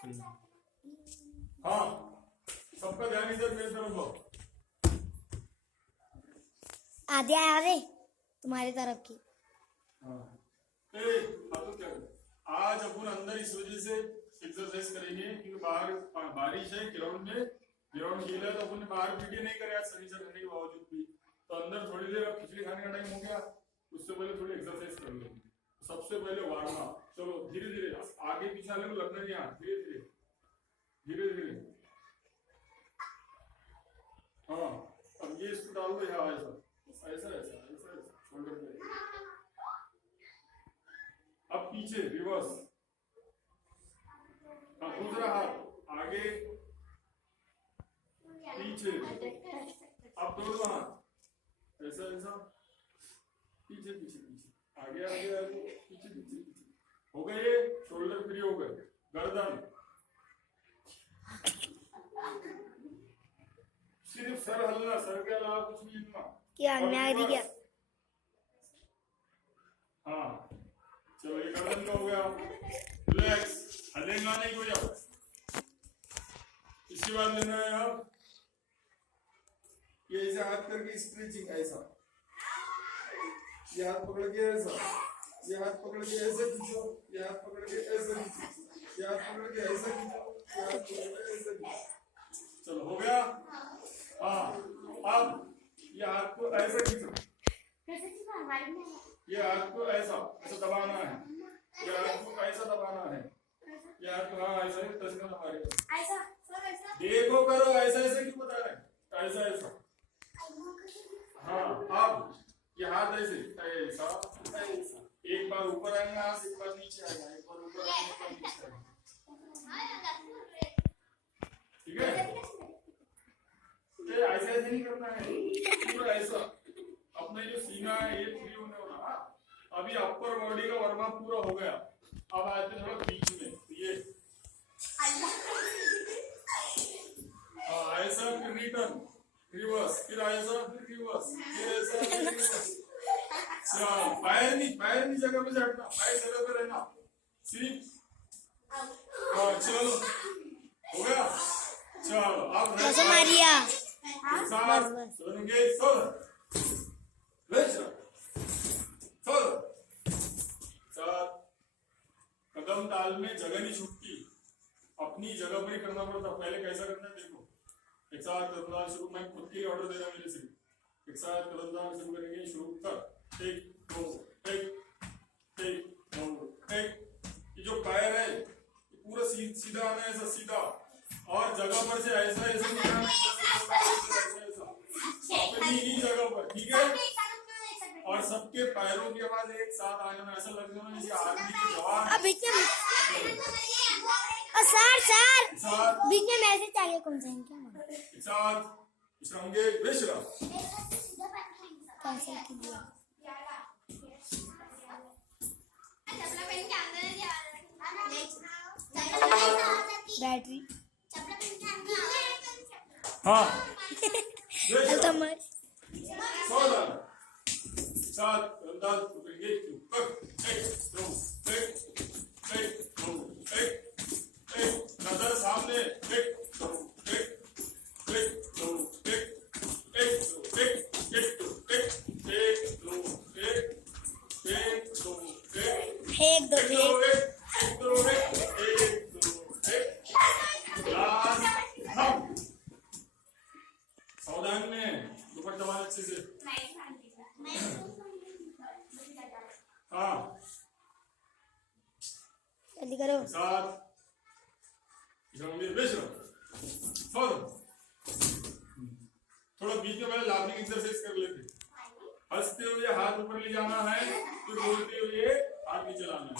हाँ, सबका ध्यान इधर मेरी तरफ हो। आधे आवे तुम्हारी तरफ की। हाँ, तो क्या आज अपन अंदर इस वजह से एक्सरसाइज करेंगे क्योंकि बाहर बारिश है, ग्राउंड गीला है, तो अपन ने बाहर वीडियो नहीं करे आज शनिचर रहने के बावजूद भी। तो अंदर थोड़ी देर अब खिचड़ी खाने का टाइम हो गया, उससे पहले थोड़ी एक्सरसाइज कर लो। सबसे पहले वार्म अप। चलो धीरे धीरे आगे पीछे आने को लगना नहीं, धीरे धीरे धीरे धीरे। हाँ, अब ये इसको डाल दो यहाँ, ऐसा ऐसा ऐसा ऐसा शोल्डर पे। अब पीछे रिवर्स। हाँ, दूसरा हाथ आगे पीछे। अब दोनों हाथ ऐसा ऐसा पीछे पीछे पीछे, आगे आगे आगे पीछे पीछे पीछे। हो गए, शोल्डर फ्री हो गए। गर्दन सिर्फ सर हलना, सर के अलावा कुछ नहीं हिलना। क्या अन्याय क्या? हाँ चलो, ये गर्दन का हो गया। रिलैक्स, हलेगा नहीं कोई। अब इसके बाद लेना है आप ये ऐसे हाथ करके स्ट्रेचिंग, ऐसा ये हाथ पकड़ के ऐसा, ये हाथ पकड़ के ऐसे खींचो, ये हाथ पकड़ के ऐसे खींचो, ये हाथ पकड़ के ऐसे खींचो, ये हाथ पकड़ के ऐसे खींचो। चलो हो गया। हाँ, अब ये हाथ को ऐसे खींचो, ये हाथ को ऐसा ऐसा दबाना है, ये हाथ को ऐसा दबाना है, ये हाथ को हाँ ऐसा टच करना पड़ेगा। देखो करो, ऐसा ऐसे क्यों बता रहे हैं? ऐसा ऐसा। हाँ, अब ये हाथ ऐसे ऐसा ऐसा, एक बार ऊपर आएगा, एक बार नीचे आएगा, एक बार ऊपर आएगा, एक बार नीचे आएगा। ठीक है, तो ऐसे ऐसे नहीं करना है, पूरा ऐसा। अपना जो सीना है ये फ्री होने वाला। अभी अपर बॉडी का वर्मा पूरा हो गया। अब आते हैं थोड़ा बीच में, ये ऐसा, फिर रिटर्न, रिवर्स, फिर ऐसा, फिर रिवर्स, फिर ऐसा, फिर रिवर्स। पैर नहीं जगह पे बैठना, पैर जगह पे रहना सिर्फ। चलो हो गया। चलो अब कैसे मारिया? कदम ताल में जगह नहीं छूटती, अपनी जगह पर ही करना पड़ता। पहले कैसा करना है देखो, एक साथ कदम ताल शुरू। मैं खुद के ऑर्डर दे रहा हूं मेरे से। एक साथ कदम ताल शुरू करेंगे, शुरू कर। एक दो एक, एक दो एक। ये जो पैर है ये पूरा सीधा आना है, ऐसा सीधा, और जगह पर से ऐसा ऐसा नहीं आना, अपनी ही जगह पर। ठीक है, और सबके पैरों की आवाज एक साथ आने में ऐसा लगना है जैसे आदमी की जवान। सर बीच में मैसेज चाहिए, कौन सा क्या? एक साथ विश्रामगे, विश्राम। कैसे किया? बैटरी हाँ अल्तमर सात अंदाज पकड़ेंगे। एक दो एक नजर सामने। एक दो एक दो एक दो एक दो एक दो एक दो एक दो सावधान में दुपट्टा वाले अच्छे से। हाँ जल्दी करो। साथ थोड़ा बीच में पहले लाफिंग एक्सरसाइज कर लेते। हंसते हुए हाथ ऊपर ले जाना है, फिर बोलते हुए हाथ नीचे लाना है।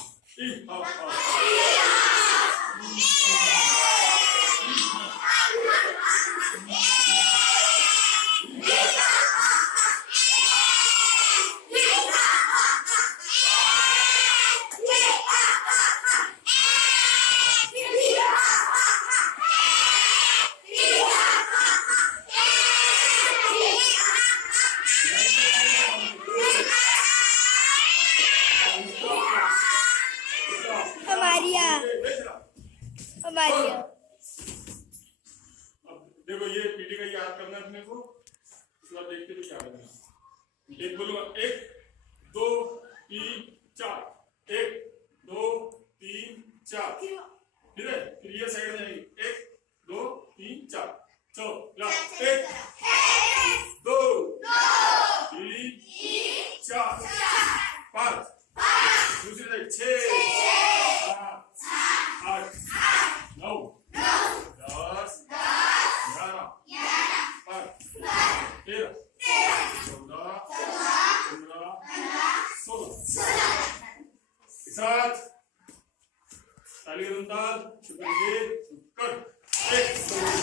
हमारी पारी है। अब देखो ये पीटी का याद करना है अपने को, उसके बाद देखते तो क्या करना है। एक बोलूंगा 1 2 3 4, 1 2 3 4, ठीक है। फिर ये साइड में जाएगी 1 2 3 4, चलो 1 2 3 4 5, दूसरी साइड 6